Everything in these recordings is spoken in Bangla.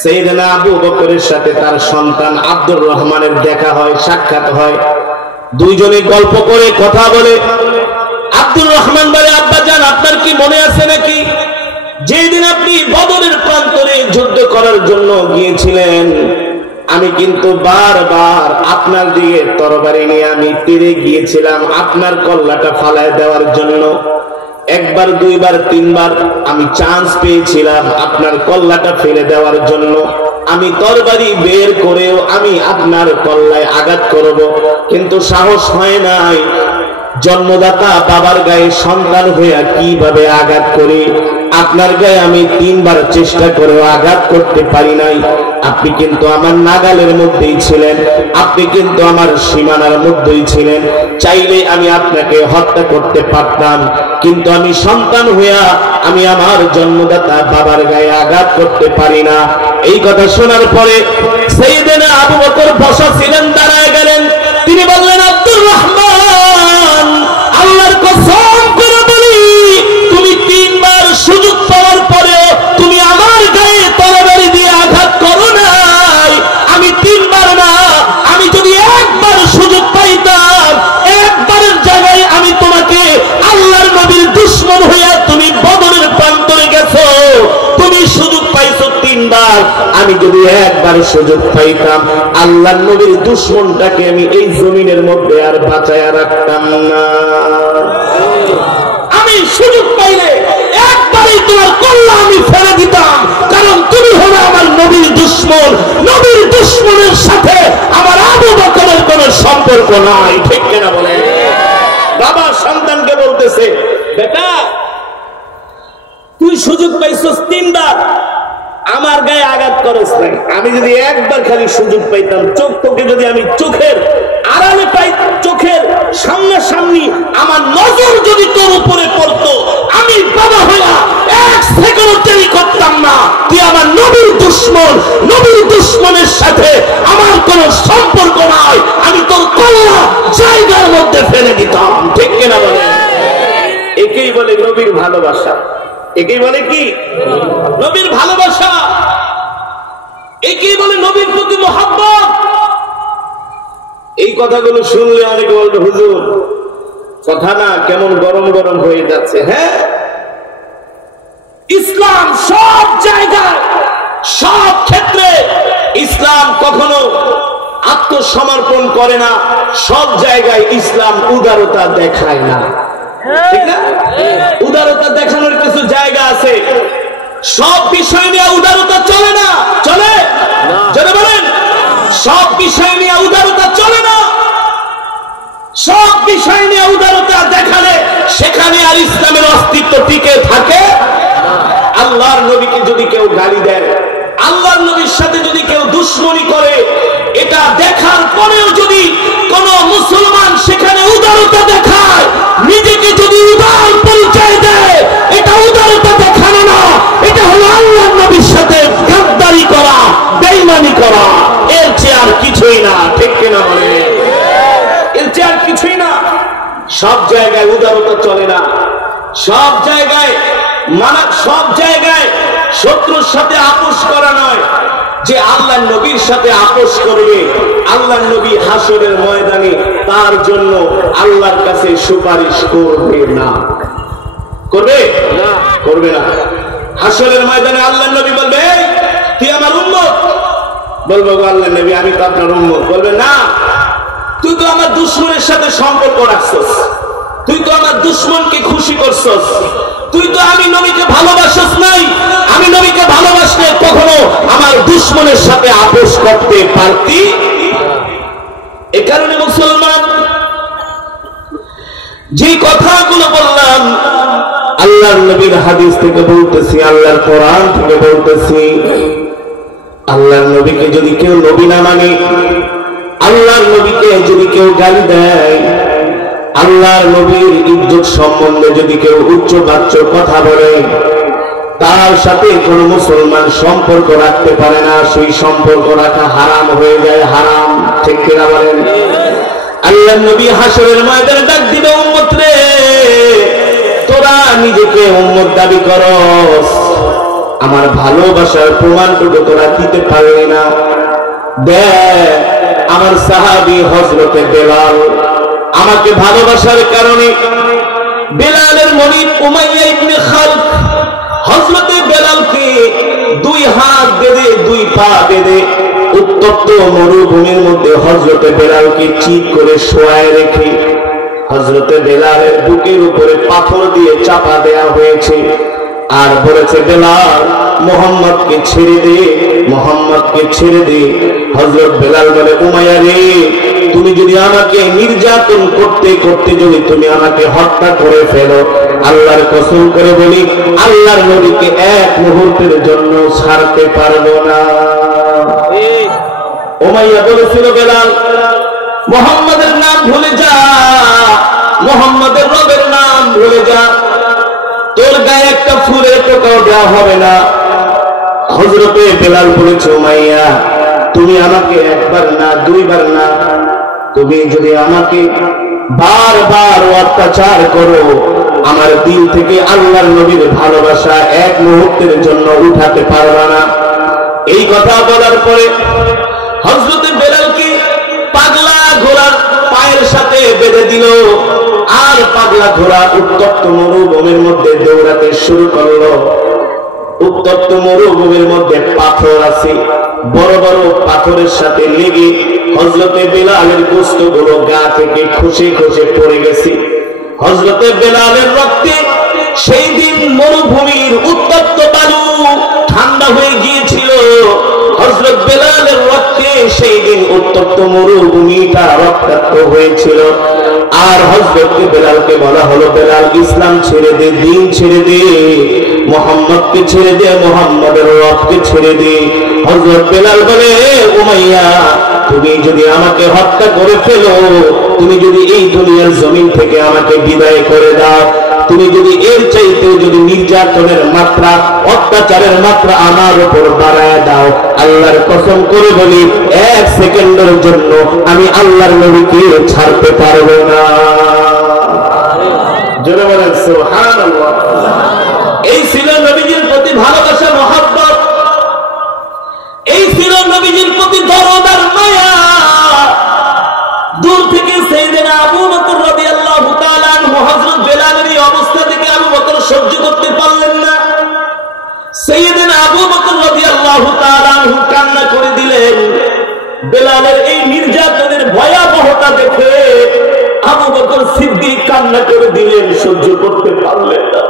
সাইয়েদনা আবু বকরের সাথে তার সন্তান আব্দুর রহমানের দেখা হয়, সাক্ষাৎ হয়। দুইজনে গল্প করে কথা বলে। আব্দুর রহমান বলে, আব্বা জান, আপনার কি মনে আছে নাকি যেদিন আপনি বদরের প্রান্তরে যুদ্ধ করার জন্য গিয়েছিলেন, আমি কিন্তু বারবার আপনার দিকে তরবারি নিয়ে আমি তীরে গিয়েছিলাম আপনার কল্লাটা ফালায় দেওয়ার জন্য। একবার, দুইবার, তিনবার আমি চান্স পেয়েছিলাম আপনার কল্লাটা ফেলে দেওয়ার জন্য। আমি তরবারি বের করেও আমি আপনার কল্লায় আঘাত করব, কিন্তু সাহস হয় নাই। জন্মদাতা বাবার গায়ে সন্তান হইয়া কিভাবে আঘাত করি, আপনার গায়ে আমি তিনবার চেষ্টা করেও আঘাত করতে পারি নাই। আপনি কিন্তু আমার নাগালের মধ্যেই ছিলেন, আপনি কিন্তু আমার সীমানার মধ্যেই ছিলেন। চাইলে আমি আপনাকে হত্যা করতে পারতাম, কিন্তু আমি সন্তান হইয়া আমি আমার জন্মদাতা বাবার গায়ে আঘাত করতে পারি না। এই কথা শোনার পরে সাইয়েদনা আবু বকর বসা ছিলেন, দাঁড়ায় গেলেন। তিনি বললেন, আব্দুর রহমান, আল্লাহর কসম করে বলি, তুমি তিনবার সুযোগ পাওয়ার পরে তুমি আমার গায়ে তরবারি দিয়ে আঘাত করো নাই। আমি তিনবার না, আমি যদি একবার সুযোগ পাইতাম, একবারের জায়গায় আমি তোমাকে আল্লাহর নবীর দুশমন হইয়া তুমি বদরের প্রান্তরে গেছো, তুমি সুযোগ পাইছো তিনবার। আমি যদি একবার সুযোগ পাইতাম, আল্লাহর নবীর দুশমনটাকে আমি এই জমিনের মধ্যে আর বাঁচায়া রাখতাম না। আমি সুযোগ পাইলে একবারই তোমার কল্লা আমি ফেলে দিতাম, কারণ তুমি হলো আমার নবীর দুশমন। নবীর দুশমনের সাথে আমার আবু বকরের কোনো সম্পর্ক নাই, ঠিক কিনা বলে? বাবা সন্তানকে বলতেছে, বেটা তুই সুযোগ পাইছস তিনবার, আমার গায়ে আঘাত করস নাই। আমি যদি একবার খালি সুযোগ পাইতাম, চোখ তোকে যদি আমি চোখের আড়ালে পাই, চোখের সামনাসামনি আমার নজর যদি তোর উপরে পড়তো, আমি বাবা হইয়া এক সেকেন্ড দেরি করতাম না। তুই আমার নবীর দুশমন, নবীর দুশমনের সাথে আমার কোনো সম্পর্ক নাই। আমি তোর কল্লা জায়গার মধ্যে ফেলে দিতাম, ঠিক কিনা বলে? একেই বলে নবীর ভালোবাসা। একেই বলে কি? নবীর ভালোবাসা। একেই বলে নবীর প্রতি মহব্বত। এই কথাগুলো শুনলে অনেকে বলবে, হুজুর কথা না কেমন গরম গরম হয়ে যাচ্ছে। হ্যাঁ, ইসলাম সব জায়গায়, সব ক্ষেত্রে ইসলাম কখনো আত্মসমর্পণ করে না। সব জায়গায় ইসলাম উদারতা দেখায় না, ঠিক না? উদারতা দেখানোর কিছু জায়গা আছে। সব বিষয় নিয়ে উদারতা চলে না। চলে? যারা বলেন সব বিষয় নিয়ে উদারতা চলে না। সব বিষয় নিয়ে উদারতা দেখালে সেখানে আর ইসলামের অস্তিত্ব টিকে থাকে? আল্লাহর নবীকে যদি কেউ গালি দেয়, আল্লাহর নবীর সাথে যদি কেউ দুশমনি করে, এটা দেখার পরেও যদি কোন মুসলমান সেখানে উদারতা দেখায়, নিজেকে যদি উদার পরিচয় দেয়, এটা উদারতা দেখানো না, এটা হলো আল্লাহর নবীর সাথে গাদ্দারি করা, বেঈমানি করা। এর চেয়ে আর কিছুই না, ঠিক কিনা বলে? এর চেয়ে আর কিছুই না। সব জায়গায় উদারতা চলে না। সব জায়গায় সব জায়গায় শত্রুর সাথে আপোষ করা নয়। যে আল্লাহর নবীর সাথে আপোষ করবে, আল্লাহর নবী হাসরের ময়দানে তার জন্য আল্লাহর কাছে সুপারিশ করবে না। করবে না? করবে না। হাসরের ময়দানে আল্লাহর নবী বলবে, তুই আমার উম্মত। বলবো, আল্লাহর নবী আমি তো আপনার উম্মত। বলবে, না, তুই তো আমার দুশমনের সাথে সম্পর্ক রাখছস, তুই তো আমার দুশমনকে খুশি করছস, তুই তো আমি নবীকে ভালোবাসস নাই। আমি নবীকে ভালোবাসলে কখনো আমার দুশমনের সাথে আপোষ করতে পারতি? এ কারণে মুসলমান, যে কথাগুলো বললাম আল্লাহর নবীর হাদিস থেকে বলতেছি, আল্লাহর কোরআন থেকে বলতেছি। আল্লাহর নবীকে যদি কেউ নবী না মানে, আল্লাহর নবীকে যদি কেউ গালি দেয়, আল্লাহর নবীর ইজ্জত সম্বন্ধে যদি কেউ উচ্চবাচ্য কথা বলে, তার সাথে কোন মুসলমান সম্পর্ক রাখতে পারে না। সেই সম্পর্ক রাখা হারাম হয়ে যায়, হারাম, ঠিক কিনা বলেন? আল্লাহর নবী হাসরের ময়দানে ডাক দিবে, উম্মত রে, তোরা নিজেকে উম্মত দাবি করস, আমার ভালোবাসার প্রমাণটুকু তোরা দিতে পারলি না। দেখ আমার সাহাবী হযরতে বেলাল আমাকে ভালোবাসার কারণে বেলালের মনিব উমাইয়া ইবনে খালদ হযরতে বেলালকে দুই হাত বেঁধে দুই পা বেঁধে উত্তপ্ত মরুভূমির মধ্যে হযরতে বেলালকে চিৎ করে শোয়ায় রেখে হযরতে বেলালের বুকের উপরে পাথর দিয়ে চাপা দেয়া হয়েছে। আর বলেছে বেলাল মুহাম্মদকে ছেড়ে দে, মুহাম্মদকে ছেড়ে দে। হযরত বেলাল বলে উমাইয়া রে, তুমি যদি আমাকে নির্যাতন করতে করতে যদি তুমি আমাকে হত্যা করে ফেলো, আল্লাহর কসম করে বলি আল্লাহর নবীকে এক মুহূর্তের জন্য ছাড়তে পারবো না। উমাইয়া বলেছিল বেলাল মুহাম্মদের নাম ভুলে যা, মুহাম্মদের রবের নাম ভুলে যা, তোর গায়ে একটা ফুলের টোকাও দেওয়া হবে না। হযরতে বেলাল বলেছে উমাইয়া তুমি আমাকে একবার না দুইবার না, তুমি যদি আমাকে বারবার অত্যাচার করো আমার দিল থেকে আল্লাহর নবীর ভালোবাসা এক মুহূর্তের জন্য উঠাতে পারবা না। এই কথা বলার পরে হযরতে বেলালকে পাগলা ঘোড়ার পায়ের সাথে বেঁধে দিল। আর পাগলা ঘোড়া উত্তপ্ত মরুভূমির মধ্যে দৌড়াতে শুরু করলো। উত্তপ্ত মরুভূমির মধ্যে পাথর আছে, বড় বড় পাথরের সাথে লেগে হযরতে বেলালের গোশতগুলো গা থেকে খসে খসে পড়ে গেছে। হযরতে বেলালের রক্তে সেই দিন মরুভূমির উত্তপ্ত বালু ঠান্ডা হয়ে গিয়েছিল। হযরত বেলালের রক্তে সেই দিন উত্তপ্ত মরুভূমিটা রক্তাক্ত হয়েছিল। আর হযরত বেলালকে বলা হলো বেলাল ইসলাম ছেড়ে দে, দিন ছেড়ে দে, মুহাম্মদকে ছেড়ে দে, মুহাম্মদের রবকে ছেড়ে দে। হযরত বেলাল বলে উমাইয়া তুমি যদি আমাকে হত্যা করে ফেলো, তুমি যদি এই দুনিয়ার জমিন থেকে আমাকে বিদায় করে দাও, তুমি যদি এর চাইতেও যদি নির্যাতনের মাত্রা অত্যাচারের মাত্রা আমার উপর বাড়ায় দাও, আল্লাহর কসম করে বলি এক সেকেন্ডের জন্য আমি আল্লাহর নবীকে ছাড়তে পারবো না। জোরে বলেন সুবহানাল্লাহ। এই ছিল নবীজির প্রতি ভালোবাসা মহব্বত, এই ছিল নবীজির প্রতি দরদ আর মায়া। দূর থেকে সাইয়েদনা আবু বকর রাদিয়াল্লাহু তাআলা আনহু হযরত বেলালের এই অবস্থা থেকে আবু বকর সহ্য করতে পারলেন না। সাইয়েদনা আবু বকর রাদিয়াল্লাহু তাআলা আনহু কান্না করে দিলেন। বেলালের এই নির্যাতনের ভয়াবহতা দেখে আবু বকর সিদ্দিক কান্না করে দিলেন, সহ্য করতে পারলেন না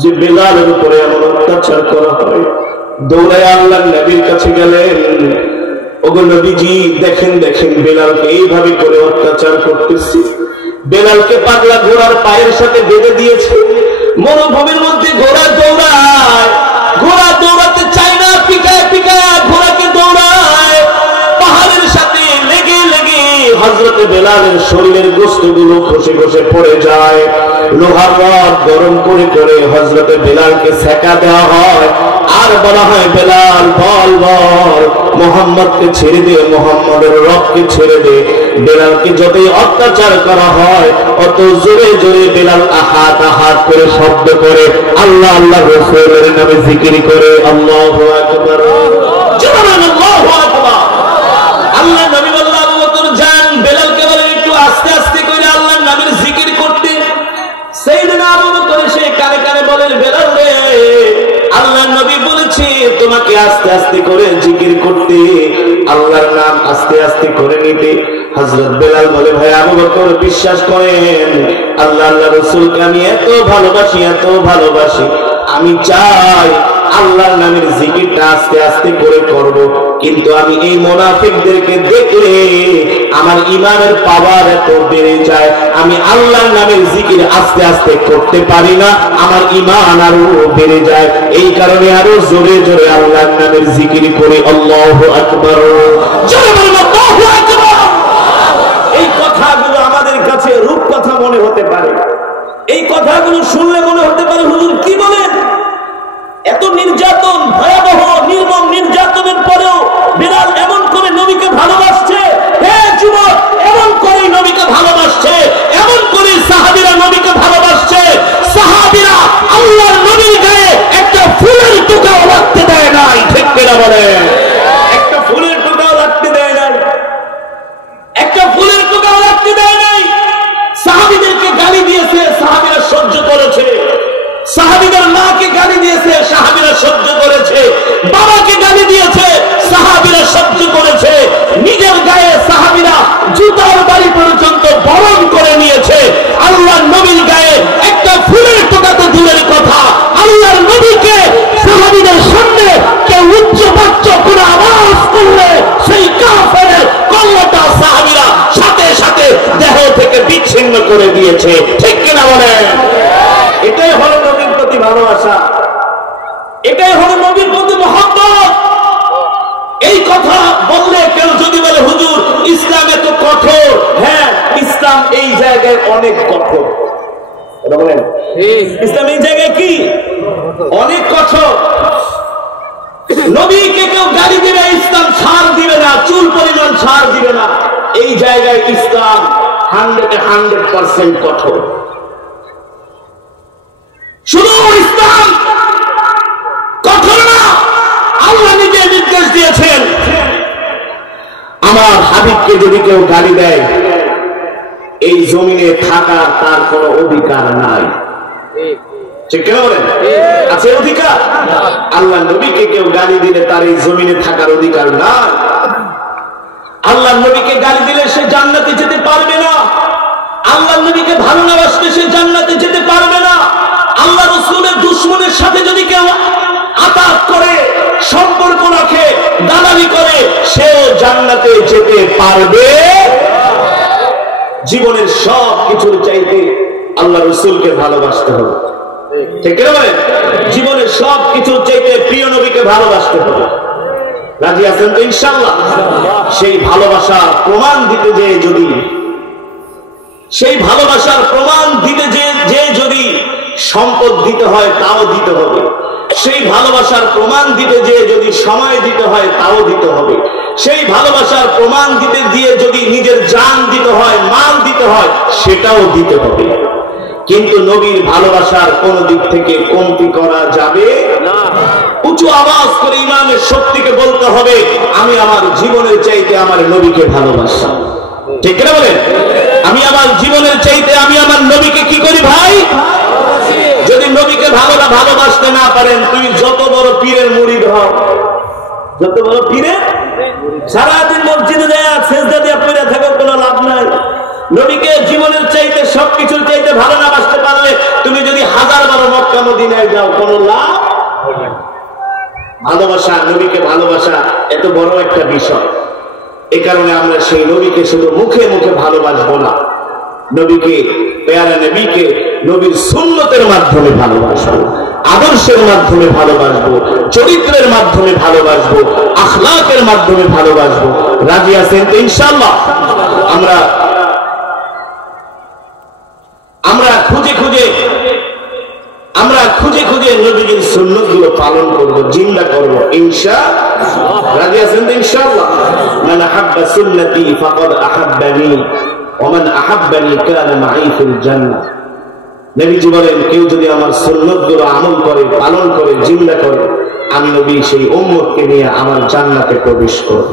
যে বেলালের উপরে এমন অত্যাচার করা হয়। দৌড়ায় আল্লাহর নবীর কাছে গেলেন, ওগো নবীজি দেখেন দেখেন বেলালকে এইভাবে করে অত্যাচার করতেছি। বেলালকে পাগলা ঘোড়ার পায়ের সাথে বেঁধে দিয়েছে। মরুভূমির মধ্যে ঘোড়া দৌড়ায়, ঘোড়া দৌড়াতে চায় না, পিকায় পিকায় ঘোড়াকে দৌড়ায়। পাহাড়ের সাথে লেগে লেগে হযরতে বেলালের শরীরের গোশতগুলো খসে খসে পড়ে যায়। লোহার রড গরম করে করে হযরতে বেলালকে সেকা দেওয়া হয়। আর বলা হয় বেলাল বল বল, মুহাম্মদকে ছেড়ে দে, মুহাম্মদের রবকে ছেড়ে দে। বেলালকে যতই অত্যাচার করা হয় অত জোরে জোরে বেলাল আহাত আহাত করে শব্দ করে আল্লাহ আল্লাহ রাসূলের নামে জিকির করে আল্লাহু আকবার, আল্লাহু আকবার। আল্লাহ নবী বললেন আবু বকর যান, বেলালকে বলেন একটু আস্তে আস্তে করে আল্লাহর নামের জিকির করতে। সাইয়েদনা আবু বকর সে কানে কানে বলেন বেলাল রে, আল্লাহর নবী বলেছে তোমাকে আস্তে আস্তে করে জিকির করতে, আল্লাহর নাম আস্তে আস্তে করে নিতে। হযরত বেলাল বলে ভাই আবু বকর বিশ্বাস করেন আল্লাহ আল্লাহ রাসূলকে আমি এত ভালোবাসি, এত ভালোবাসি, আমি চাই আল্লাহর নামের জিকিরটা আস্তে আস্তে করে করব, কিন্তু আমি এই মুনাফিকদেরকে দেখলে আমার ঈমানের পাওয়ার এত বেড়ে যায়, আমি আল্লাহর নামের জিকির আস্তে আস্তে করতে পারি না, আমার ঈমান আরো বেড়ে যায়। এই কারণে আরো জোরে জোরে আল্লাহর নামের জিকির করে আল্লাহু আকবার, জোরে বলুন আল্লাহু আকবার। এই কথাগুলো আমাদের কাছে রূপকথা মনে হতে পারে, এই কথাগুলো শুনলে মনে হতে পারে হুজুর কি বলেন, এত নির্যাতন, ভয়াবহ নির্মম নির্যাতনের পরেও বেলাল এমন করে নবীকে ভালোবাসছে। হে যুবক, এমন করে নবীকে ভালোবাসছে, এমন করে সাহাবীরা নবীকে ভালোবাসছে। সাহাবীরা আল্লাহর নবীর গায়ে একটা ফুলের টুকরা ছোট্ট কোনো আওয়াজ করলে সেই কাফেরের কল্লাটা সাহাবীরা সাথে সাথে দেহ থেকে বিচ্ছিন্ন করে দিয়েছে। ঠিক কিনা বলেন? এটাই হলো নবীর প্রতি ভালোবাসা, এটাই হলো নবীর প্রতি মহব্বত। এই কথা বললে কেউ যদি বলে হুজুর ইসলাম এত কঠোর, হ্যাঁ ইসলাম এই জায়গায় অনেক কঠোর। বলেন ইসলাম এই জায়গায় কি অনেক কঠোর। নবীকে কেউ গালি দিবে, ইসলাম ছাড় দিবে না, চুল পরিমাণ ছাড় দিবে না। এই জায়গায় ইসলাম 100% কঠোর। শুধু ইসলাম কঠোর না, আল্লাহ নিজে নির্দেশ দিয়েছেন আমার হাবিবকে যদি কেউ গালি দেয় এই জমিনে থাকার তার কোনো অধিকার নাই। ঠিক কেন বলেন? আছে অধিকার? আল্লাহ নবীকে কেউ গালি দিলে তার এই জমিনে থাকার অধিকার নাই। আল্লাহ নবীকে গালি দিলে সে জান্নাতে যেতে পারবে না। আল্লাহ নবীকে ভালো না বাসলে সে জান্নাতে যেতে পারবে না। আল্লাহ রাসূলের দুশমনের সাথে যদি কেউ আতাত করে, সম্পর্ক রাখে, দালালি করে, সেও জান্নাতে যেতে পারবে। জীবনের সব কিছুর চাইতে আল্লাহ রাসূলকে ভালোবাসতে হবে। ঠিক আছে? জীবনের সব কিছুর চাইতে প্রিয় নবীকে ভালোবাসতে হবে। রাজি আছেন তো ইনশাআল্লাহ? সেই ভালোবাসার প্রমাণ দিতে যে যদি সম্পদ দিতে হয় তাও দিতে হবে। সেই ভালোবাসার প্রমাণ দিতে যে যদি সময় দিতে হয় তাও দিতে হবে। সেই ভালোবাসার প্রমাণ দিতে দিয়ে যদি নিজের জান দিতে হয়, মাল দিতে হয়, সেটাও দিতে হবে। কিন্তু নবীর ভালোবাসার কোন দিক থেকে কমতি করা যাবে না। উঁচু আওয়াজ করে ইমানের শক্তিকে বলতে হবে আমি আমার জীবনের চাইতে আমার নবীকে ভালোবাসি। ঠিক না বলেন? আমি আমার জীবনের চাইতে আমি আমার নবীকে কি করি ভাই? যদি নবীকে ভালোবাসতে না পারেন, তুই যত বড় পীরের মুরিদ হও, যত বড় পীরের, সারাদিন মসজিদে দেয়া সেজদা দিয়ে পড়ে থাকার কোনো লাভ নাই। নবীকে জীবনের চাইতে সবকিছুর চাইতে ভালো না বাসতে পারলে তুমি যদি 1000 বার মক্কা মদিনায় যাও কোনো লাভ। ভালোবাসা, নবীকে ভালোবাসা এত বড় একটা বিষয়। এই কারণে আমরা সেই নবীকে শুধু মুখে মুখে ভালোবাসবো না, নবীকে, পেয়ারা নবীকে নবীর সুন্নতের মাধ্যমে ভালোবাসবো, আদর্শের মাধ্যমে ভালোবাসবো, চরিত্রের মাধ্যমে ভালোবাসবো, আখলাকের মাধ্যমে ভালোবাসবো। রাজি আছেন তো ইনশাআল্লাহ? আমরা খুঁজে খুঁজে নবীর সুন্নতগুলো পালন করব, জিন্দা করব ইনশাআল্লাহ। রাজি আছেন তো ইনশাআল্লাহ? মান আহাব্বা সুন্নতি ফাকাদ আহাব্বানি ওয়া মান আহাব্বানি কানা মাই ফিল জান্নাহ। নবীজি বলেন কেউ যদি আমার সুন্নতগুলো আমল করে, পালন করে, জিন্দা করে, আমি নবী সেই উম্মতকে নিয়ে আমার জান্নাতে প্রবেশ করব।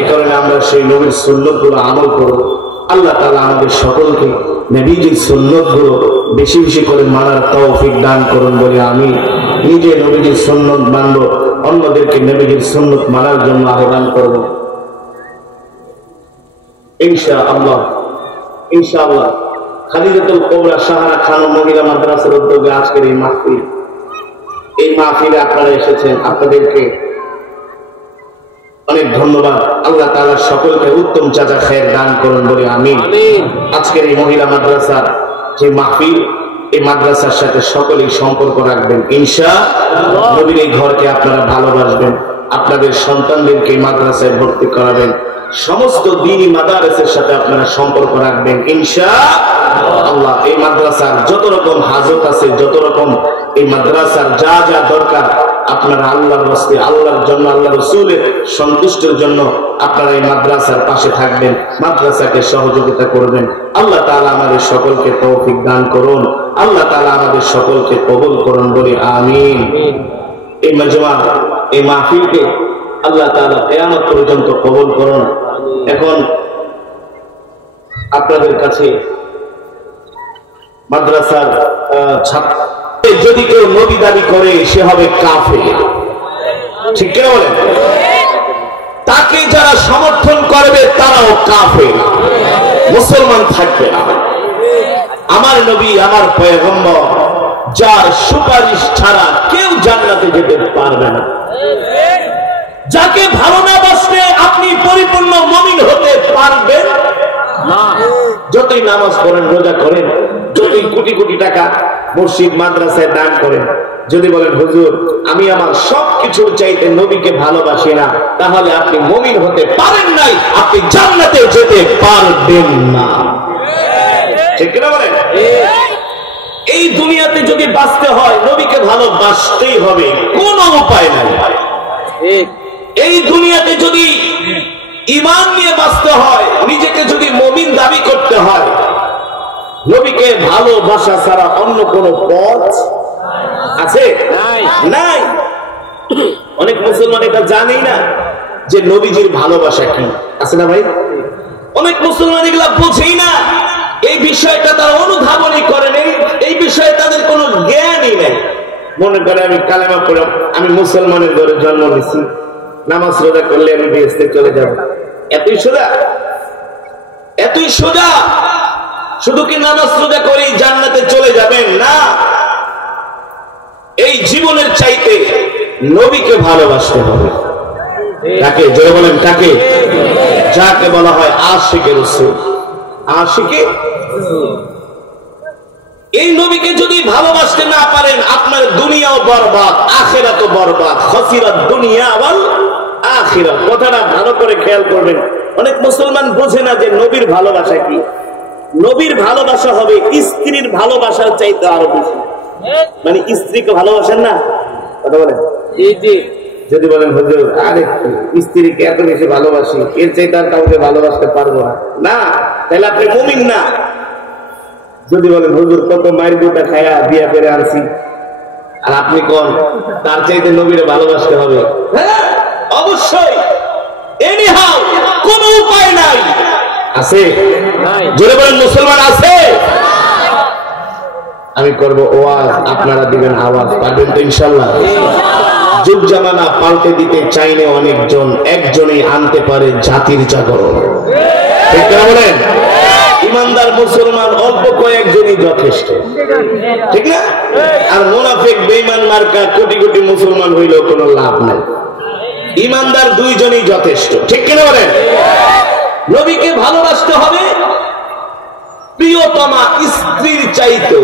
এই কারণে আমরা সেই নবীর সুন্নতগুলো আমল করব। আল্লাহ তাআলা আমাদের সকলকে নবীজির সুন্নতগুলো বেশি বেশি করে মানার তৌফিক দান করুন বলে আমি নিজে নবীজির সুন্নত মানব, অন্যদেরকে নবীজির সুন্নত মানার জন্য আহ্বান করব ইনশাআল্লাহ। ইনশাআল্লাহ খাদিজাতুল কুবরা সাহারা খানম মহিলা মাদ্রাসার উদ্যোগে আজকের এই মাহফিলে আপনারা এসেছেন, আপনাদেরকে অনেক ধন্যবাদ। আল্লাহ তাআলা সকলকে উত্তম জাযা খায়ের দান করুন বলে আমিন। আজকের এই মহিলা মাদ্রাসার যে মাহফিল, এই মাদ্রাসার সাথে সকলেই সম্পর্ক রাখবেন ইনশাআল্লাহ। নবীর এই ঘরকে আপনারা ভালোবাসবেন, আপনাদের সন্তানদেরকে মাদ্রাসায় ভর্তি করাবেন, সমস্ত দ্বীনি মাদারিসের সাথে আপনারা সম্পর্ক রাখবেন ইনশাআল্লাহ। এই মাদ্রাসার যত রকম হাজত আছে, যত রকম এই মাদ্রাসার যা যা দরকার, আপনারা আল্লাহর রাস্তে, আল্লাহর জন্য, আল্লাহ রাসূলের সন্তুষ্টির জন্য আপনারা এই মাদ্রাসার পাশে থাকবেন, মাদ্রাসাকে সহযোগিতা করবেন। আল্লাহ তাআলা আমাদের সকলকে তৌফিক দান করুন, আল্লাহ তাআলা আমাদের সকলকে কবুল করুন বলি আমিন। এই মাজমা, এই মাহফিলকে আল্লাহ তাআলা কিয়ামত পর্যন্ত কবুল করুন। এখন আপনাদের কাছে মাদ্রাসার ছাত্র, যদি কেউ নবী দাবি করে সে হবে কাফের। ঠিক কি বলেন? তাকে যারা সমর্থন করবে তারাও কাফের, মুসলমান থাকবে না। আমার নবী, আমার পয়গম্বর, যার সুপারিশ ছাড়া কেউ জান্নাতে যেতে পারবে না। যাকে ভালো না বাসলে আপনি পরিপূর্ণ মুমিন হতে পারবেন না। যতই নামাজ পড়েন, রোজা করেন, যতই কোটি কোটি টাকা মসজিদ মাদ্রাসায় দান করেন, যদি বলেন হুজুর আমি আমার সবকিছুর চাইতে নবীকে ভালোবাসি না, তাহলে আপনি মুমিন হতে পারেন নাই, আপনি জান্নাতে যেতে পারবেন না। ঠিক না বলেন? এই দুনিয়াতে যদি বাঁচতে হয় নবীকে ভালোবাসতেই হবে, কোনো উপায় নাই। এই দুনিয়াতে যদি ঈমান নিয়ে বাঁচতে হয়, নিজেকে যদি মুমিন দাবি করতে হয়, নবীকে ভালোবাসা ছাড়া অন্য কোন পথ আছে? নাই। অনেক মুসলমান এটা জানেই না যে নবীজির ভালোবাসা কি, আছে না ভাই? অনেক মুসলমান এগুলা বোঝেই না, এই বিষয়টা তারা অনুধাবনই করেন, এই বিষয়ে তাদের কোনো জ্ঞানই নেই। মনে করে আমি কালেমা পড়ে আমি মুসলমানের ঘরে জন্ম নিয়েছি, নামাজ রোজা করলে আমি বেহেশতে চলে যাব। এতই সোজা? এতই সোজা? শুধু কি নামাজ রোজা করেই জান্নাতে চলে যাবেন? না। এই জীবনের চাইতে নবীকে ভালোবাসতে হবে। কাকে? জোরে বলেন কাকে? যাকে বলা হয় আশিকে রাসূল। আশিকে এই নবীকে যদি ভালোবাসতে না পারেন, আপনার দুনিয়াও বরবাদ, আখিরাতও বরবাদ। খাসিরাত দুনিয়া ওয়াল আখিরাত। কথাটা ভালো করে খেয়াল করবেন। অনেক মুসলমান বোঝে না যে নবীর ভালোবাসা কি। নবীর ভালোবাসা হবে স্ত্রীর ভালোবাসার চাইতে আরো বেশি। মানে স্ত্রীকে ভালোবাসেন না? কথা বলেন। যদি বলেন হুজুর আরে স্ত্রীকে এত বেশি ভালোবাসি, এর চাইতে আর কাউকে ভালোবাসতে পারবো না, না, তাহলে আপনি মুমিন না। যদি বলেন হুজুর কত মায়ের দুটা খায়া বিয়া করে আনছি, আর আপনি কোন তার চাইতে নবীরে ভালোবাসতে হবে? হ্যাঁ অবশ্যই। এনিহাউ কোনো উপায় নাই। আছে? জোরে বলেন মুসলমান আছে? আমি করব ওয়াজ, আপনারা দিবেন আওয়াজ, পারবেন তো ইনশাআল্লাহ? যুগ জামানা পাল্টে দিতে চাইলে অনেকজন, একজনই আনতে পারে জাতির জাগরণ। ঠিক না বলেন? ইমানদার মুসলমান অল্প কয়েকজনই যথেষ্ট, ঠিক না? আর মুনাফিক বেঈমান মার্কা কোটি কোটি মুসলমান হইলেও কোনো লাভ নাই। ইমানদার দুইজনই যথেষ্ট, ঠিক কিনা বলেন? নবীকে ভালোবাসতে হবে প্রিয়তমা স্ত্রীর চাইতে,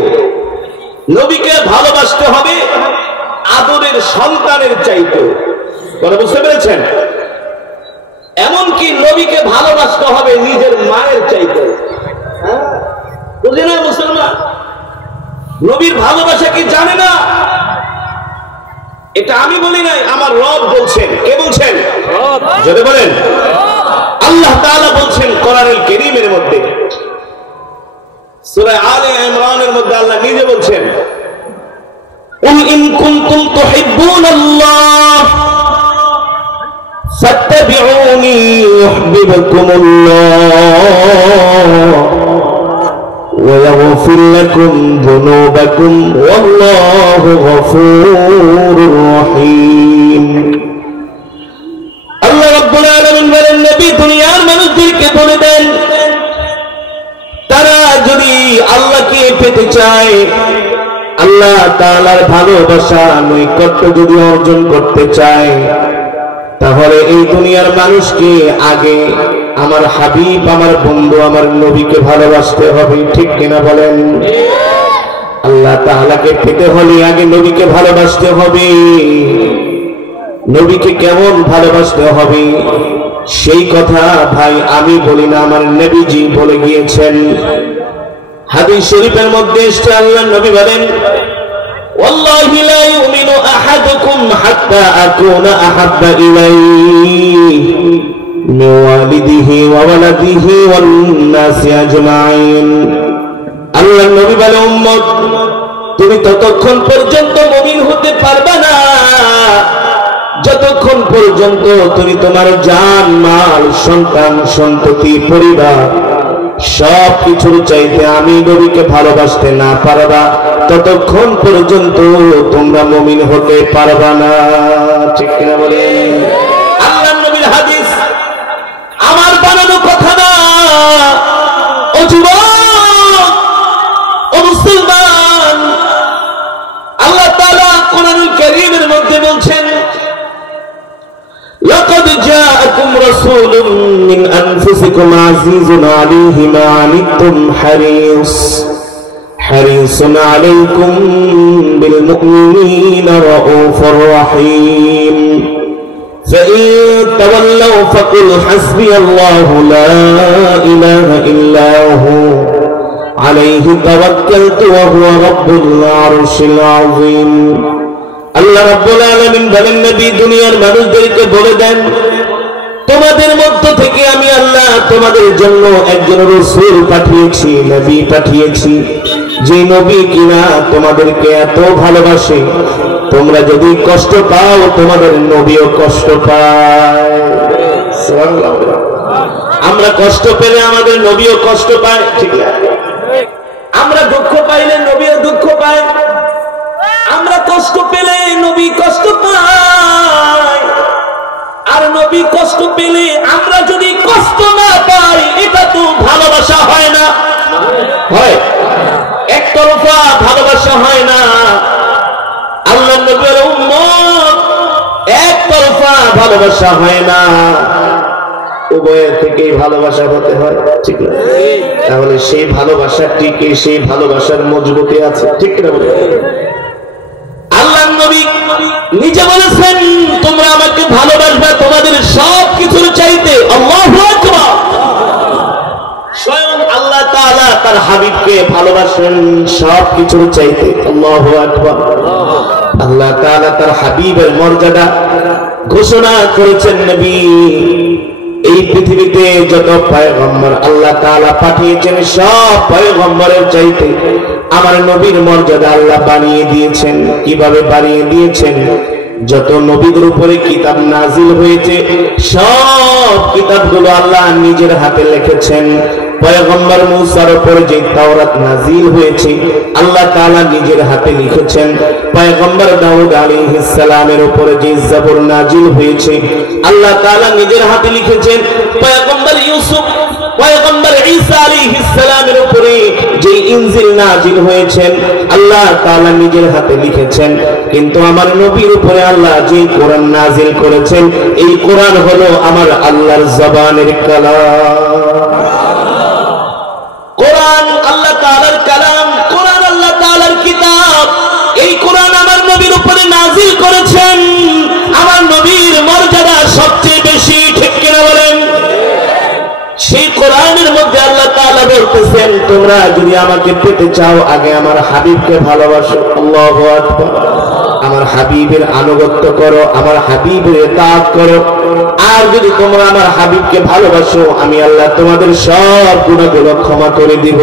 নবীকে ভালোবাসতে হবে আদরের সন্তানের চাইতে। কথা বুঝতে পেরেছেন? এমনকি নবীকে ভালোবাসতে হবে নিজের মায়ের চাইতে। বুঝে না মুসলমান? নবীর ভালোবাসা কি জানে না? এটা আমি বলি নাই, আমার রব বলছেন। কে বলছেন? যদি বলেন আল্লাহ তাআলা বলছেন কোরআনুল কারীমের মধ্যে, সূরা আলে ইমরানের মধ্যে আল্লাহ নিজে বলছেন, কুল ইন কুনতুম তুহিব্বুনাল্লাহ ফাত্তাবিউনি ইউহিব্বুকুমুল্লাহ ওয়া ইয়াগফির লাকুম যুনুবাকুম ওয়াল্লাহু গফুরুর রহিম। আল্লাহ রাব্বুল আলামিন বলেন, নবী দুনিয়ার মানুষদেরকে বলে দেন, তারা যদি আল্লাহকে পেতে চায়, আল্লাহ তাআলার ভালোবাসা নৈকট্য যদি অর্জন করতে চায়, তাহলে এই দুনিয়ার মানুষকে আগে আমার হাবিব, আমার বন্ধু, আমার নবীকে ভালোবাসতে হবে। ঠিক কিনা বলেন? আল্লাহ তাআলাকে পেতে হলে আগে নবীকে ভালোবাসতে হবে। নবীকে কেমন ভালোবাসতে হবে সেই কথা ভাই আমি বলি না, আমার নবীজি বলে গিয়েছেন। হাদিস শরীফের মধ্যে এসেছে, আল্লাহ নবী বলেন, ওয়াল্লাহি লা ইউমিনু আহাদুকুম হাত্তা আকুনা আহাব্বা ইলাইহি মিন ওয়ালিদিহি ওয়া ওয়ালাদিহি ওয়ান নাসি আজমাইন। আল্লাহ নবী বলে, উম্মত তুমি ততক্ষণ পর্যন্ত মুমিন হতে পারবে না যতক্ষণ পর্যন্ত তুমি তোমার জান, মাল, সন্তান, সন্ততি, পরিবার সব কিছুর চাইতে আমি নবীকে ভালোবাসতে না পারবা, ততক্ষণ পর্যন্ত তোমরা মুমিন হতে পারবা না। ঠিক কিনা বলেন? আল্লাহর নবীর হাদিস, আমার বানানো কথা না। ও যুবক, ও মুসলমান, আল্লাহ তাআলা কোরআনুল কারীমের মধ্যে বলছেন, লাকাদ জাআকুম রাসূলুম মিন আনফুসিকুম আযীযুন আলাইহি মা আনিতুম হারিসুন আলাইকুম বিল মুমিনিনা রাউফুর রহিম فإن تولوا فقل حسبي الله لا إله إلا هو عليه توكلت وهو رب العرش العظيم আল্লাহ রাব্বুল আলামিন বলেন নবী দুনিয়ার মানুষদেরকে বলে দেন তোমাদের মধ্য থেকে আমি আল্লাহ তোমাদের জন্য একজন রাসূল পাঠিয়েছি, নবী পাঠিয়েছি, যে নবী কিনা তোমাদেরকে এত ভালোবাসে তোমরা যদি কষ্ট পাও তোমাদের নবীও কষ্ট পায়। সুবহানাল্লাহ। আমরা কষ্ট পেলে আমাদের নবীও কষ্ট পায়, ঠিক না? আমরা দুঃখ পাইলে নবীও দুঃখ পায়, আমরা কষ্ট পেলে নবী কষ্ট পায়, আর নবী কষ্ট পেলে আমরা যদি কষ্ট না পাই এটা তো ভালোবাসা হয় না, হয় একতরফা ভালোবাসা হয় না। আল্লাহ নবীর উম্মত একতরফা ভালোবাসা হয় না, উভয়ের থেকেই ভালোবাসা হতে হয়, ঠিক না? তাহলে সেই ভালোবাসার টিকে, সেই ভালোবাসার মজবুতি আছে, ঠিক না? আল্লাহ নবী নিজে বলেছেন তোমরা আমাকে ভালোবাসবে তোমাদের সব কিছুর চাইতে। আল্লাহু আকবার। স্বয়ং আল্লাহ তাআলা তার হাবিবকে ভালোবাসেন সব কিছুর চাইতে। আল্লাহু আকবার। আল্লাহ তাআলা তার হাবিবের মর্যাদা ঘোষণা করেছেন নবী এই পৃথিবীতে যত পয়গম্বর আল্লাহ তাআলা পাঠিয়েছেন সব পয়গম্বরের চাইতে আমার নবীর মর্যাদা আল্লাহ বাড়িয়ে দিয়েছেন। কিভাবে বাড়িয়ে দিয়েছেন? যত নবীদের উপরে কিতাব নাজিল হয়েছে সব কিতাবগুলো আল্লাহ নিজের হাতে লিখেছেন। পয়গম্বর মুসার উপরে যে তাওরাত নাজিল হয়েছে আল্লাহ তাআলা নিজের হাতে লিখেছেন। পয়গম্বর দাউদ আলাইহিস সালামের উপরে যে জাবুর নাজিল হয়েছে আল্লাহ তাআলা নিজের হাতে লিখেছেন। পয়গম্বর ইউসুফ, পয়গম্বর ঈসা আলাইহিস সালামের উপরে যে ইনজিল নাজিল হয়েছেন আল্লাহ তাআলা নিজের হাতে লিখেছেন। কিন্তু আমার নবীর উপরে আল্লাহ যে কোরআন নাজিল করেছেন এই কোরআন হলো আমার আল্লাহর জবানের কালাম। কোরআন আল্লাহ তাআলার কালাম, কোরআন আল্লাহ তাআলার কিতাব। এই কোরআন আমার নবীর উপরে নাজিল করেছেন। আমার নবীর মর্যাদা সবচেয়ে বেশি, ঠিক কিনা বলেন? সেই কোরআনের মধ্যে আল্লাহ তাআলা বলতেছেন তোমরা যদি আমাকে পেতে চাও আগে আমার হাবিবকে ভালোবাসো। আল্লাহু আকবার। আমার হাবিবের আনুগত্য করো, আমার হাবিবের ইতাআত করো। আর যদি তোমরা আমার হাবিবকে ভালোবাসো আমি আল্লাহ তোমাদের সব গুনাহগুলো ক্ষমা করে দিব।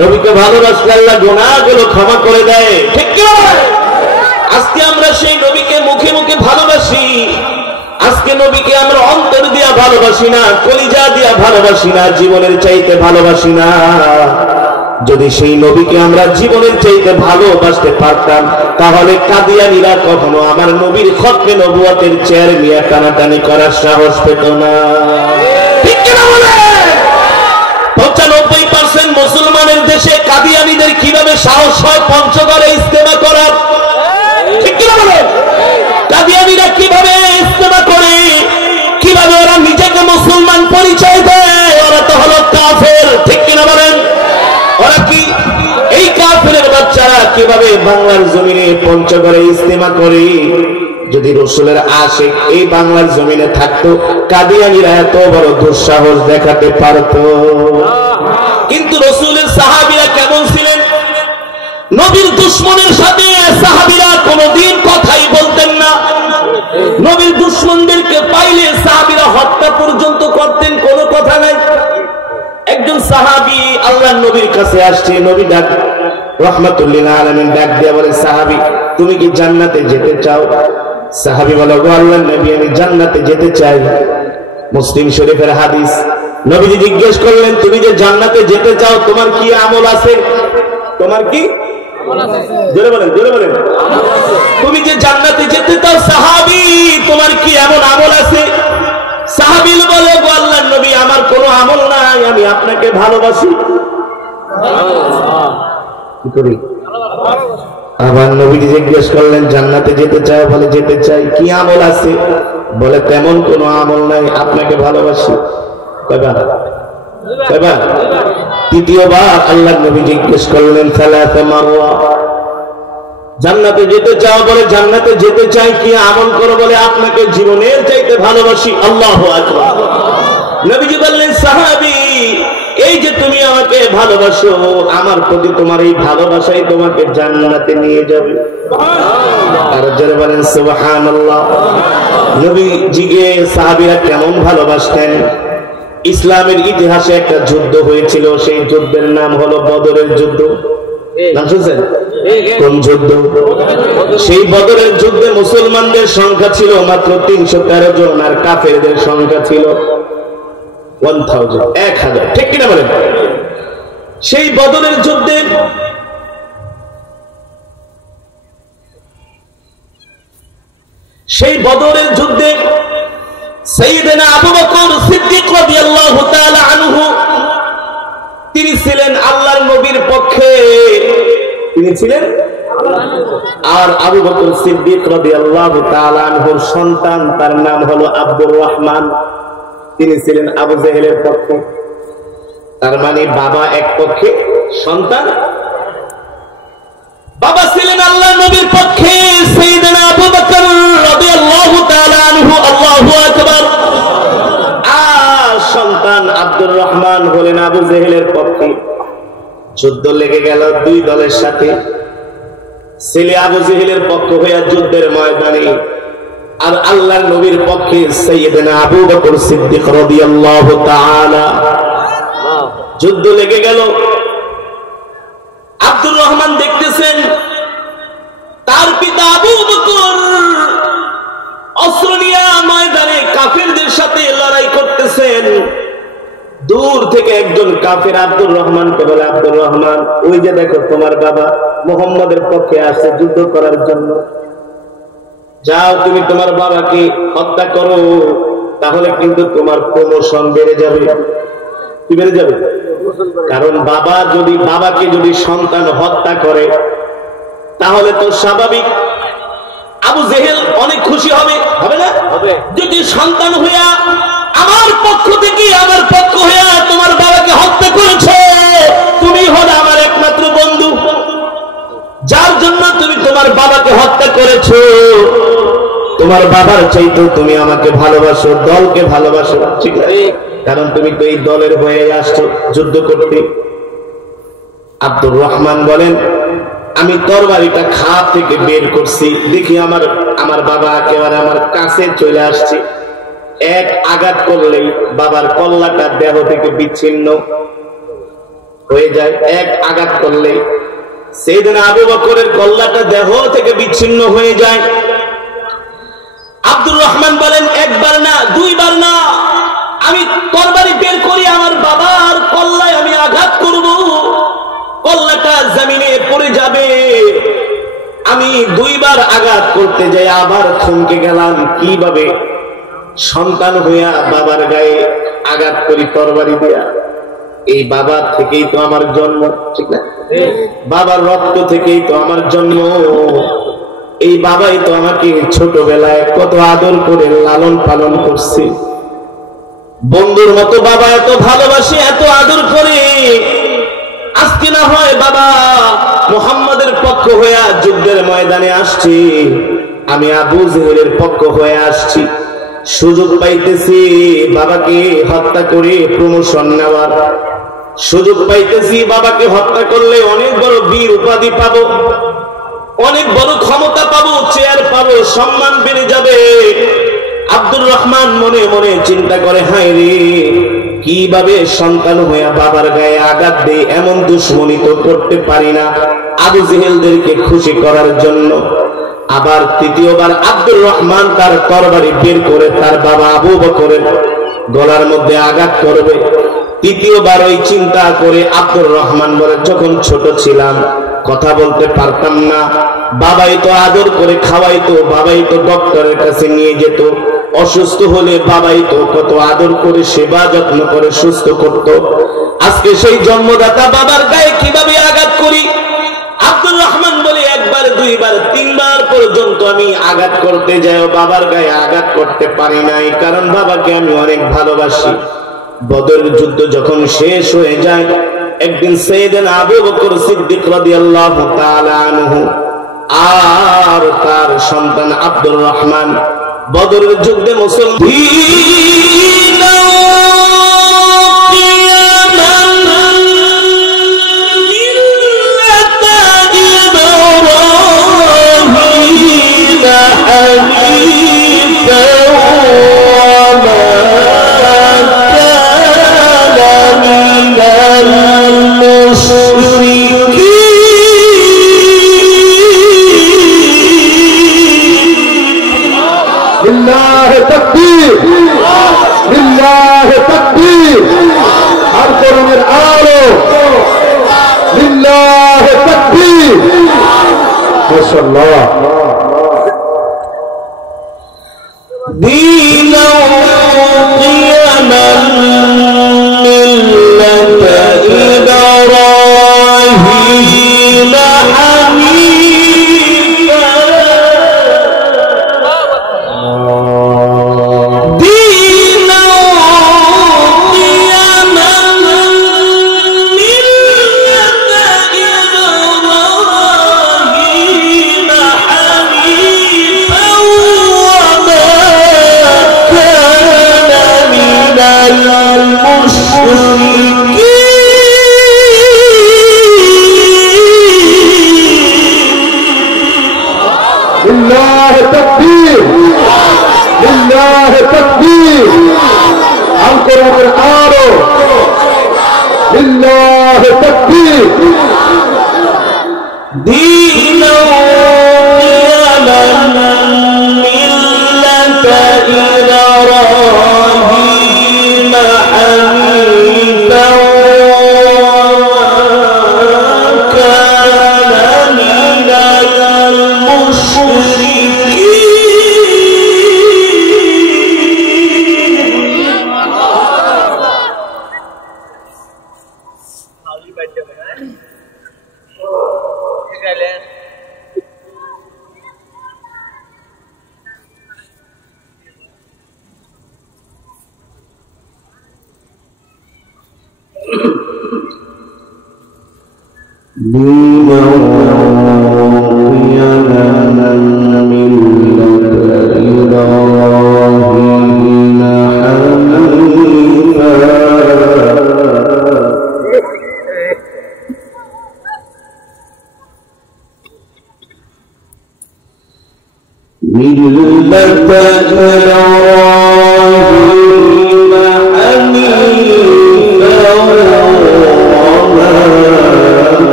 নবীকে ভালোবাসলে আল্লাহ গুনাহগুলো ক্ষমা করে দেয়, ঠিক কি? আজকে আমরা সেই নবীকে মুখে মুখে ভালোবাসি, আজকে নবীকে আমরা অন্তর দিয়া ভালোবাসি না, কলিজা দিয়া ভালোবাসি না, জীবনের চাইতে ভালোবাসি না। যদি সেই নবীকে আমরা জীবনের চাইতে ভালোবাসতে পারতাম তাহলে কাদিয়ানীরা কখনো আমার নবীর খতমে নবুয়তের চেয়ার নিয়ে টানাটানি করার সাহস পেত না, ঠিক কিনা বলেন? 95% মুসলমানের দেশে কাদিয়ানীদের কিভাবে সাহস হয় পঞ্চগড়ে ইজতেমা করার, ঠিক কিনা বলেন? কাদিয়ানীরা কিভাবে ইজতেমা করে, কিভাবে ওরা নিজেকে মুসলমান পরিচয় দেয়? ওরা তো হলো কাফের, ঠিক কিনা বলেন? ওরা কি এই কাফেরের বাচ্চারা কিভাবে বাংলার জমিনে পঞ্চগড়ে ইজতেমা করে? যদি রাসূলের আশিক এই বাংলার জমিনে থাকতো কাদিয়ানীরা এত বড় দুঃসাহস দেখাতে পারতো? কিন্তু রাসূলের সাহাবীরা কেমন ছিলেন? নবীর দুশমনের সাথে সাহাবীরা কোনোদিন কথাই বলতেন না। নবীর দুশমনদেরকে পাইলে সাহাবীরা হত্যা পর্যন্ত করতেন, কোনো কথা নাই। একজন সাহাবী আল্লাহর নবীর কাছে আসছে, নবী ডাক রাহমাতুল্লিল আলামিন ডাক দিয়ে বলে সাহাবী তুমি কি জান্নাতে যেতে চাও? সাহাবী বলে ও আল্লাহর নবী আমি জান্নাতে যেতে চাই। মুসলিম শরীফের হাদিস। নবীজি জিজ্ঞেস করলেন তুমি যে জান্নাতে যেতে চাও তোমার কি আমল আছে? তোমার কি আমল আছে? জোরে বলেন, জোরে বলেন। তুমি যে জান্নাতে যেতে চাও সাহাবী তোমার কি এমন আমল আছে? সাহাবী বলে গো আল্লাহর নবী আমার কোনো আমল নাই, আমি আপনাকে ভালোবাসি। কি করি? আবার নবীজি জিজ্ঞেস করলেন জান্নাতে যেতে চাও? বলে যেতে চাই। কি আমল আছে? বলে তেমন কোনো আমল নাই, আপনাকে ভালোবাসি। কয়বার? কয়বার? তৃতীয়বার আল্লাহ নবী জিজ্ঞেস করলেন সালাসা মাররা, জান্নাতে যেতে চাও? বলে জান্নাতে যেতে চাই। কি আমল করো? বলে আপনাকে জীবনের চাইতে ভালোবাসি। আল্লাহু আকবার। নবীজি বললেন সাহাবী, এই যে তুমি আমাকে ভালোবাসো, আমার প্রতি তোমার এই ভালোবাসাই তোমাকে জান্নাতে নিয়ে যাবে। আর যারা বলেন সুবহানাল্লাহ। নবীজিকে সাহাবীরা কেমন ভালোবাসতেন? ইসলামের ইতিহাসে একটা যুদ্ধ হয়েছিল, সেই যুদ্ধের নাম হলো বদরের যুদ্ধ। নাম শুনছেন? কোন যুদ্ধ? সেই বদরের যুদ্ধে মুসলমানদের সংখ্যা ছিল মাত্র 313 জন, আর কাফেরদের সংখ্যা ছিল 1000। ঠিক কিনা বলেন? সেই বদরের যুদ্ধে সাইয়েদনা আবু বকর সিদ্দিক রাদিয়াল্লাহু তাআলা আনহু তিনি ছিলেন আল্লাহর নবীর পক্ষে, তিনি ছিলেন। আর আবু বকর সিদ্দিক রাদিয়াল্লাহু তাআলা আনহুর সন্তান, তার নাম হলো আব্দুর রহমান, তিনি ছিলেন আবু জেহেলের পক্ষে। তার মানে বাবা এক পক্ষে, সন্তান। বাবা ছিলেন আল্লাহর নবীর পক্ষে সাইয়েদনা আবু বকর রাদিয়াল্লাহু তাআলা আনহু। আল্লাহু আকবার। আর সন্তান আব্দুর রহমান হলেন আবু জেহেলের পক্ষে। যুদ্ধ লেগে গেল দুই দলের সাথে। ছেলে আবু জেহেলের পক্ষ হয়ে যুদ্ধের ময়দানে, আর আল্লাহর নবীর পক্ষে সাইয়েদনা আবু বকর সিদ্দিক রাদিয়াল্লাহু তাআলা। যুদ্ধ লেগে গেল। আব্দুর রহমান দেখতেছেন তার পিতা আবু বকর অস্ত্র নিয়ে ময়দানে কাফেরদের সাথে লড়াই করতেছেন। দূর থেকে একজন কাফের আব্দুর রহমানকে বলে, আব্দুর রহমান, ওই যে দেখো তোমার বাবা মুহাম্মদের পক্ষে আসছে যুদ্ধ করার জন্য, যাও তুমি তোমার বাবাকে হত্যা করো, তাহলে কিন্তু তোমার প্রমোশন বেড়ে যাবে। কি বেড়ে যাবে? কারণ বাবাকে যদি সন্তান হত্যা করে, তাহলে তো স্বাভাবিক আবু জেহেল অনেক খুশি হবে, হবে না? যদি সন্তান হইয়া আমার পক্ষ থেকে, আমার পক্ষ হইয়া তোমার বাবাকে হত্যা করেছে, তুমি হলে আমার একমাত্র বন্ধু, যার জন্য তুমি তোমার বাবাকে হত্যা করেছো। তোমার বাবার চাইতো তুমি আমাকে ভালোবাসো, দলকে ভালোবাসো, ঠিক আছে? কারণ তুমি তো এই দলের হয়ে আসছো যুদ্ধ করতে। আব্দুর রহমান বলেন, আমি তরবারিটা খাপ থেকে বের করছি, দেখি আমার বাবা একেবারে আমার কাছে চলে আসছে। এক আঘাত করলেই বাবার কল্লাটা দেহ থেকে বিচ্ছিন্ন হয়ে যায়। এক আঘাত করলেই সাইয়েদনা আবু বকরের কল্লাটা দেহ থেকে বিচ্ছিন্ন হয়ে যায়। আব্দুর রহমান বলেন, একবার না, দুইবার না, আমি তরবারি বের করি, আমার বাবার কল্লায় আমি আঘাত করব, কল্লাটা জমিনে পড়ে যাবে। আমি দুইবার আঘাত করতে যাই, আবার থমকে গেলাম। কিভাবে সন্তান হইয়া বাবার গায়ে আঘাত করি তরবারি দিয়া? এই বাবার থেকেই তো আমার জন্ম, ঠিক না? বাবার রক্ত থেকেই তো আমার জন্ম। এই বাবাই তো আমাকে ছোটবেলায় কত আদর করে লালন পালন করছে। বন্ধুর মতো বাবা এত ভালোবাসে, এত আদর করে। আজকে না হয় বাবা মুহাম্মাদের পক্ষ হয়ে যুদ্ধের ময়দানে আসছি, আমি আবু জেহেলের পক্ষ হয়ে আসছি, সুযোগ পাইতেছি বাবাকে হত্যা করে প্রমোশন নেওয়ার, সুযোগ পাইতেছি বাবাকে হত্যা করলে অনেক বড় বীর উপাধি পাবো, অনেক বড় ক্ষমতা পাবো, চেয়ার পাবো, সম্মান বেড়ে যাবে। আব্দুর রহমান মনে মনে চিন্তা করে, হায় রে, কিভাবে সন্তান হইয়া বাবার গায়ে আঘাত দেয়, এমন দুশ্মনী তো করতে পারি না আবু জেহেলদেরকে খুশি করার জন্য। আবার তৃতীয়বার আব্দুর রহমান তার তরবারি বের করে তার বাবা আবু বকরের গলার মধ্যে আঘাত করবে। তৃতীয়বার ওই চিন্তা করে আব্দুর রহমান বলে, যখন ছোট ছিলাম কথা বলতে পারতাম না, বাবাই তো আদর করে খাওয়াইতো, বাবাই তো ডক্টরের কাছে নিয়ে যেত, অসুস্থ হলে বাবাই তো কত আদর করে সেবা যত্ন করে সুস্থ করত। আজকে সেই জন্মদাতা বাবার গায়ে কিভাবে আঘাত করি? আব্দুর রহমান বলে, একবার দুইবার তিনবার পর্যন্ত আমি আঘাত করতে যাই, বাবার গায়ে আঘাত করতে পারি নাই, কারণ বাবাকে আমি অনেক ভালোবাসি। বদরের যুদ্ধ যখন শেষ হয়ে যায়, একদিন সাইয়েদনা আবু বকর সিদ্দিক রাদিয়াল্লাহু তাআলা আনহু আর তার সন্তান আব্দুর রহমান বদরের যুদ্ধে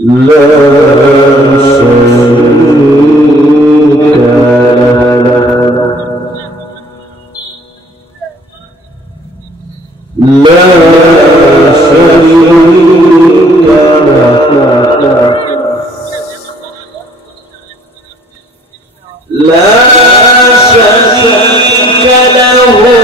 لا شريك له لا شريك له لا شريك له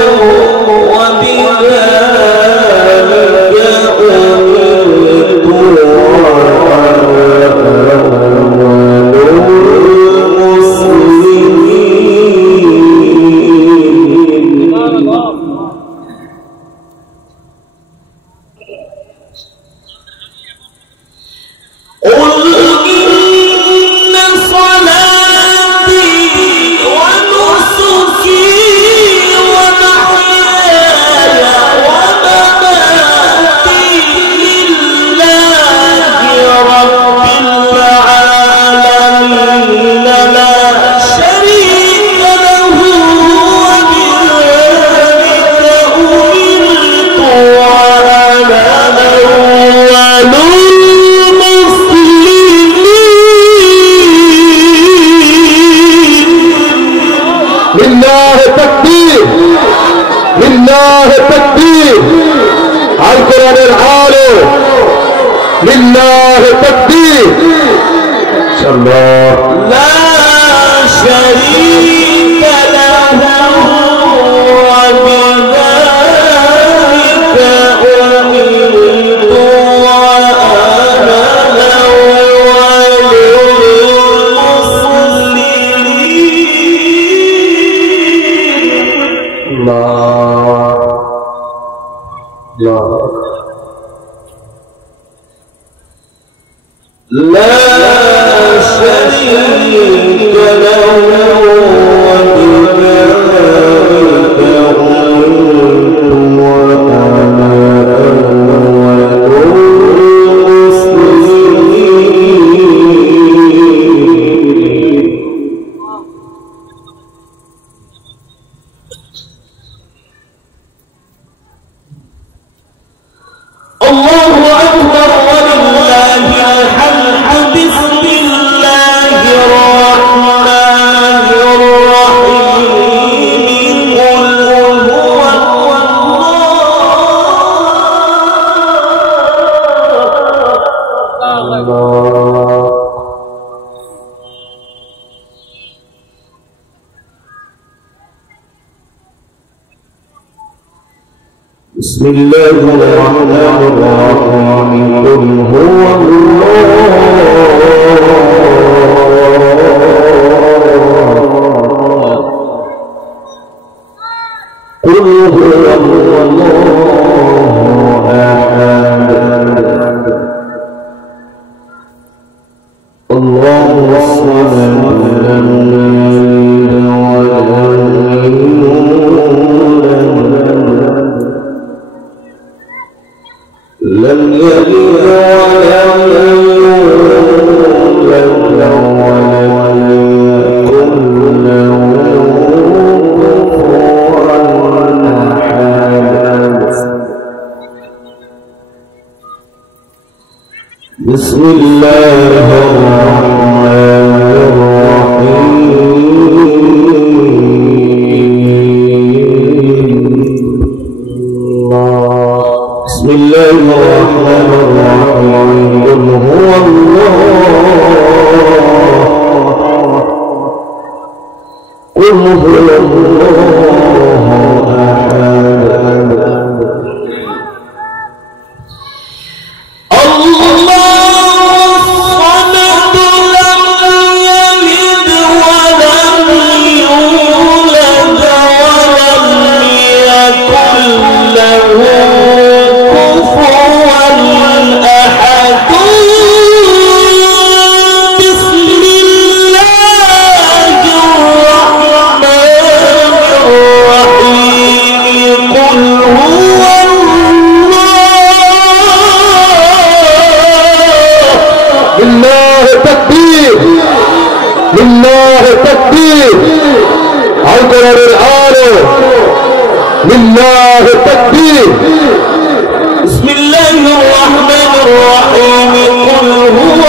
لله تكبير الله لا شريك له وبذلك أمرت وأنا أول المسلمين الله الله لا شريك له وبذلك أمرت وأنا أول المسلمين الله أكبر ولله الحمد بسم الله الرحمن الرحيم قل هو الله بسم الله الرحمن الرحيم قل هو قل هو الله أحد الله الصمد لم يلد ولم يولد لم يلد ولم يولد ولم يكن له كفوا أحد بسم الله الرحمن الرحيم بسم الله الرحمن الرحيم قل هو الله قل هو الله أحد لله تكبير القرآن الآله لله تكبير بسم الله الرحمن الرحيم قل هو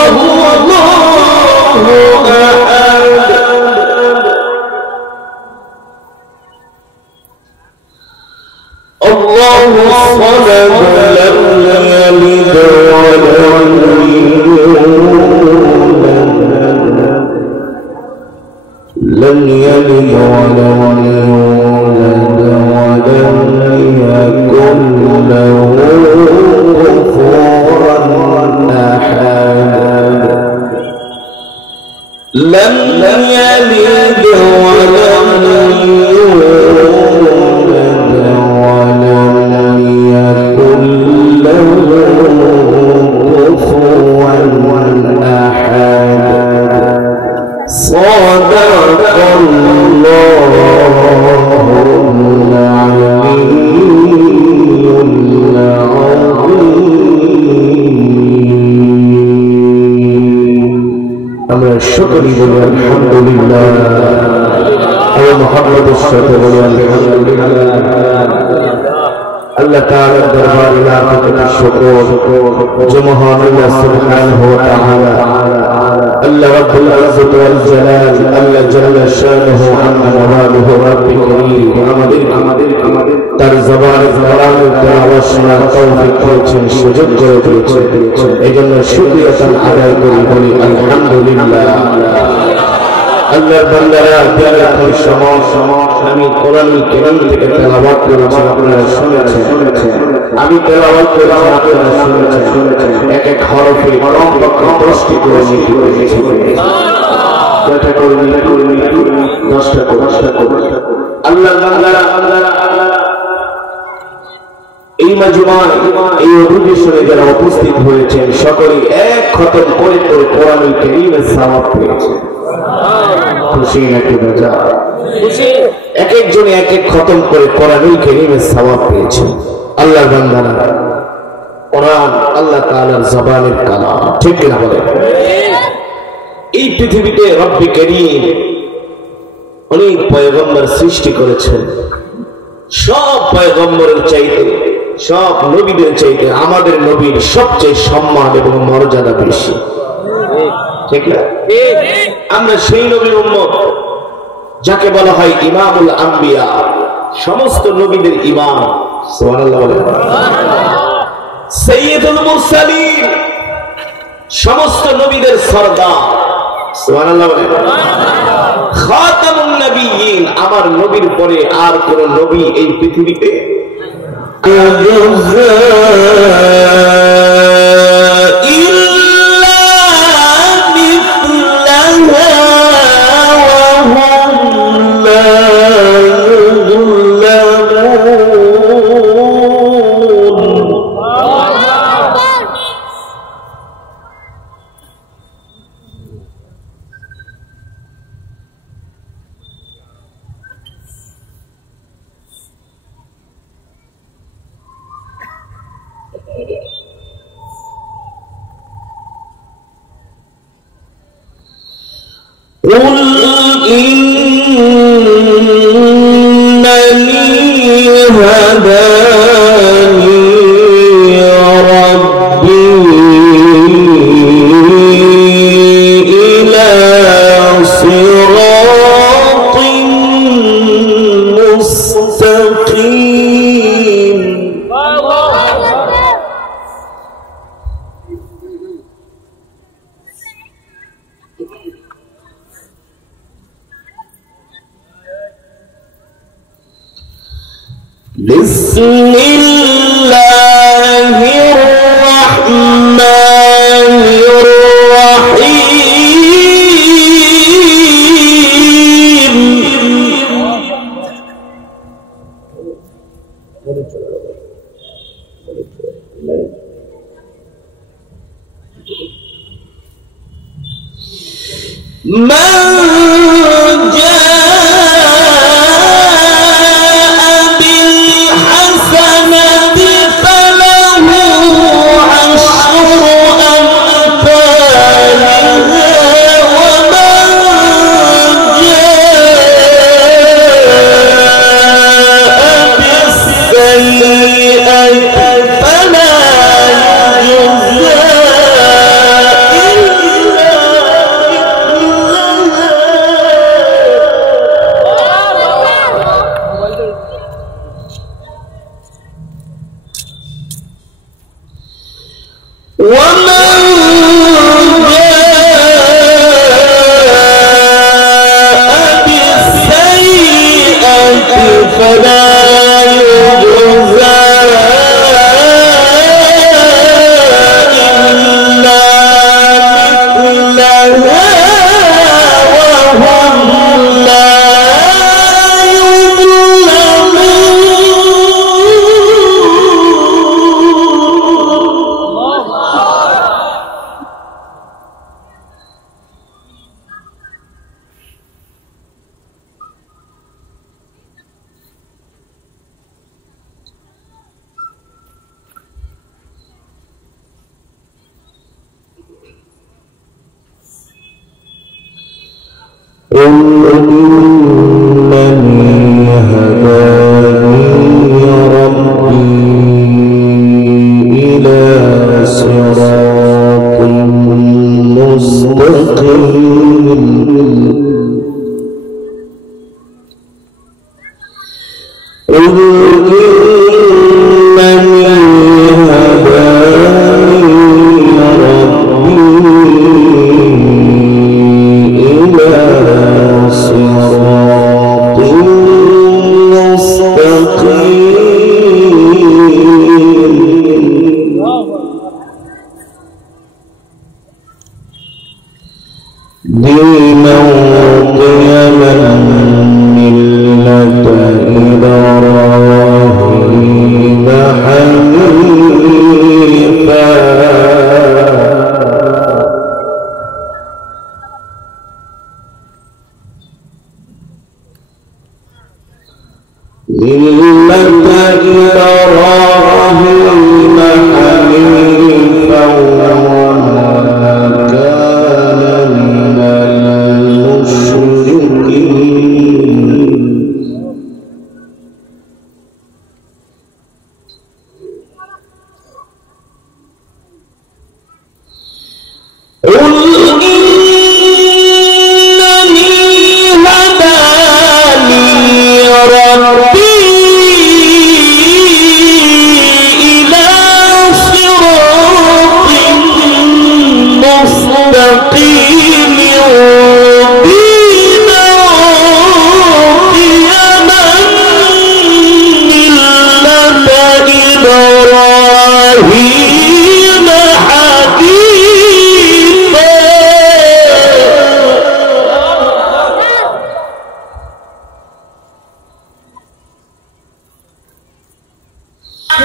अल्लाह ताला दरबार लाख शुक्र जो महान अल्लाह सुब्हानहु व तआला अल्लाह रब्बुल इज्जत वल जलाल अल्लाह जल्ल शानुहु अम्मा नवालुहु रब्बी करीम আমাদের তার জবানে কোরআন তেলাওয়াত শোনার তৌফিক করেছেন সুযোগ করে দিয়েছেন এইজন্য শুকরিয়া তার আদায় করি বলি আলহামদুলিল্লাহ আল্লাহর বান্দারা দিনের সময় আমি কোরআনুল কারীম থেকে তেলাওয়াত করেছি আপনারা শুনেছেন আমি তেলাওয়াত করেছি আপনারা শুনেছেন এক এক হরফে কমপক্ষে 10টি করে নিতে হয়েছে কয়টা করে নিতে 10টা করে আল্লাহর বান্দারা এই মাজমুআয় এই অধিবেশনে যারা উপস্থিত হয়েছেন সকলে এক খতম করে কোরআনুল কারীমের সওয়াব পেয়েছেন খুশি নাকি মজা খুশি এক একজনে এক এক খতম করে কোরআনুল কারীমের সওয়াব পেয়েছে আল্লাহর বান্দারা কোরআন আল্লাহ তাআলার জবানের কালাম ঠিক কি না বলেন এই পৃথিবীতে রব্বি কারীম অনেক পয়গম্বর সৃষ্টি করেছেন সব পয়গম্বরের চাইতে সব নবীদের চাইতে আমাদের নবীর সবচেয়ে সম্মান এবং মর্যাদা বেশি ঠিক না আমরা সেই নবীর উম্মত যাকে বলা হয় ইমামুল আম্বিয়া সমস্ত নবীদের ইমাম সুবহানাল্লাহ বলেন সাইয়্যিদুল মুরসালিন সমস্ত নবীদের সরদার সুবহানাল্লাহ বলেন খাতামুন নবিয়্যিন আমার নবীর পরে আর কোন নবী এই পৃথিবীতে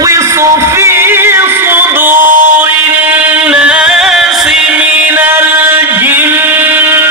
وصفي